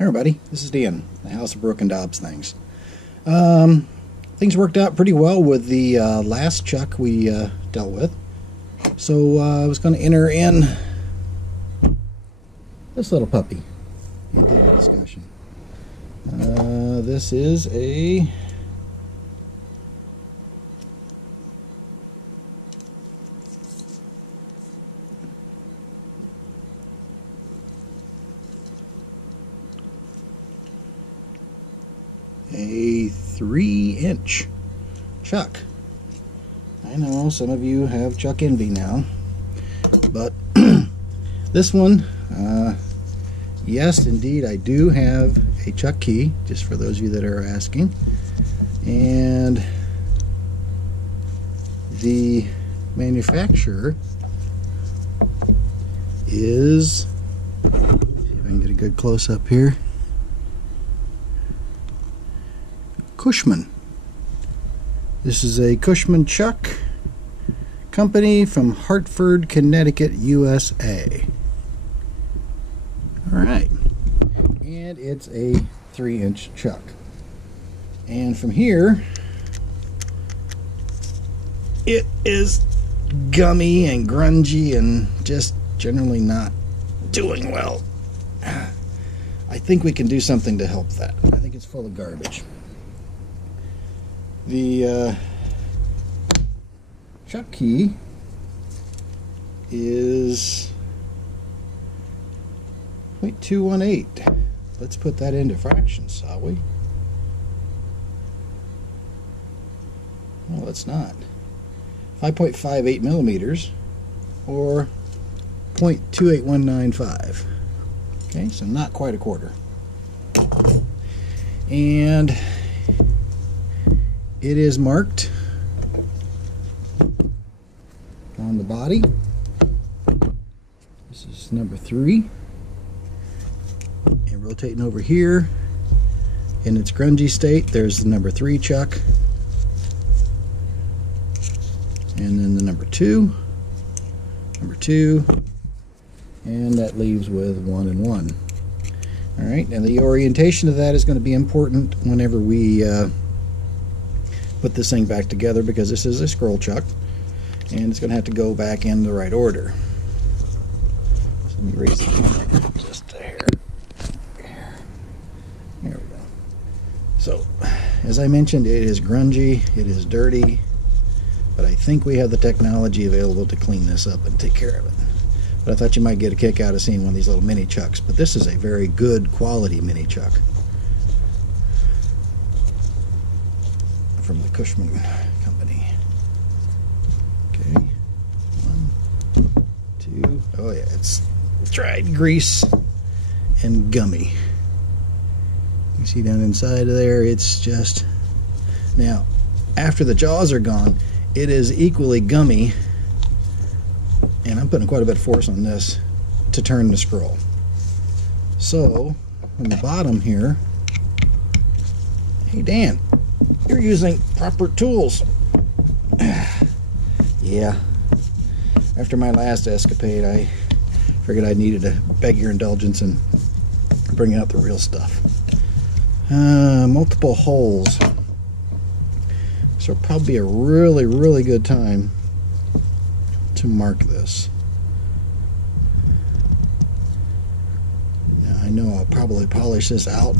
Hey everybody, this is Dan, the House of Broken Dobbs things. Things worked out pretty well with the last chuck we dealt with. So I was going to enter in this little puppy into the discussion. This is a a 3-inch chuck. I know some of you have chuck envy now, but this one, yes indeed, I do have a chuck key, just for those of you that are asking, and the manufacturer is, see if I can get a good close-up here, Cushman. This is a Cushman chuck company from Hartford, Connecticut, USA. Alright. And it's a 3-inch chuck. And from here, it is gummy and grungy and just generally not doing well. I think we can do something to help that. I think it's full of garbage. The chuck key is 0.218. Let's put that into fractions, shall we? No, let's not. 5.58 millimeters, or 0.28195. Okay, so not quite a quarter. And it is marked on the body. This is number 3. And rotating over here in its grungy state, there's the number 3 chuck. And then the number 2, and that leaves with 1 and 1. Alright, and the orientation of that is going to be important whenever we put this thing back together, because this is a scroll chuck and it's going to have to go back in the right order. So let me raise the camera just a hair. There we go. So, as I mentioned, it is grungy, it is dirty, but I think we have the technology available to clean this up and take care of it. But I thought you might get a kick out of seeing one of these little mini chucks, but this is a very good quality mini chuck from the Cushman company. Okay, 1, 2, oh yeah, it's dried grease and gummy. You see down inside of there, it's just, now after the jaws are gone, it is equally gummy, and I'm putting quite a bit of force on this to turn the scroll. So on the bottom here, hey Dan, you're using proper tools. Yeah, after my last escapade, I figured I needed to beg your indulgence and bring out the real stuff. Multiple holes, so probably a really good time to mark this. Now, I know I'll probably polish this out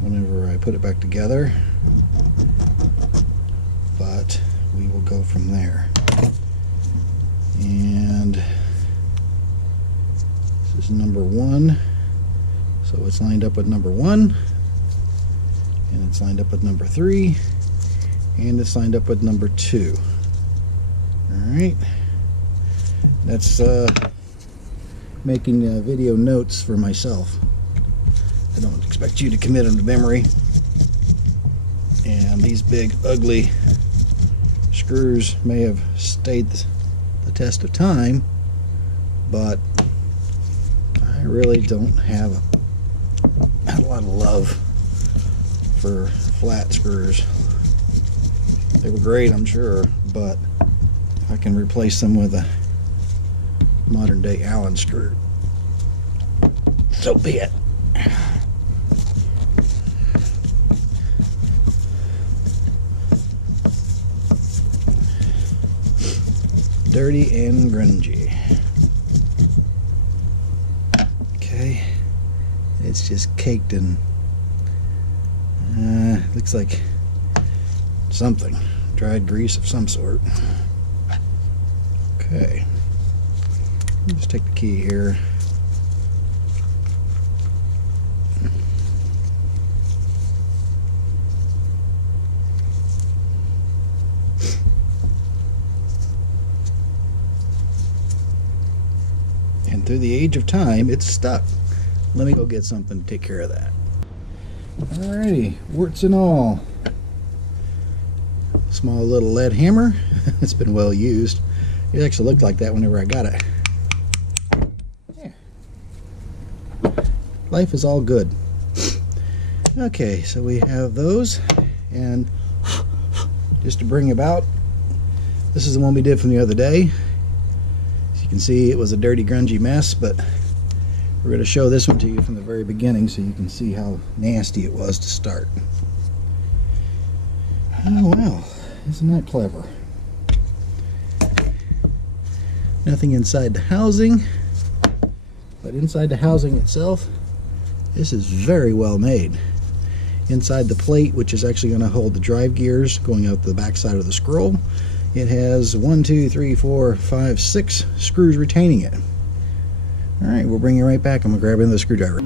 whenever I put it back together, but we will go from there. And this is number 1, so it's lined up with number 1, and it's lined up with number 3, and it's lined up with number 2. Alright, that's making video notes for myself. I don't expect you to commit them to memory. And these big ugly screws may have stayed the test of time, but I really don't have a lot of love for flat screws. They were great, I'm sure, but I can replace them with a modern day Allen screw. So be it. Dirty and grungy. Okay, it's just caked in looks like something, dried grease of some sort. Okay, just take the key here. And through the age of time, it's stuck. Let me go get something to take care of that. Alrighty, warts and all. Small little lead hammer. It's been well used. It actually looked like that whenever I got it. Yeah. Life is all good. Okay, so we have those, and just to bring about, this is the one we did from the other day. As you can see, it was a dirty, grungy mess, but we're going to show this one to you from the very beginning so you can see how nasty it was to start. Oh well, isn't that clever? Nothing inside the housing, but inside the housing itself, this is very well made. Inside the plate, which is actually going to hold the drive gears going out the back side of the scroll, it has 1, 2, 3, 4, 5, 6 screws retaining it. Alright, we'll bring you right back. I'm going to grab another screwdriver.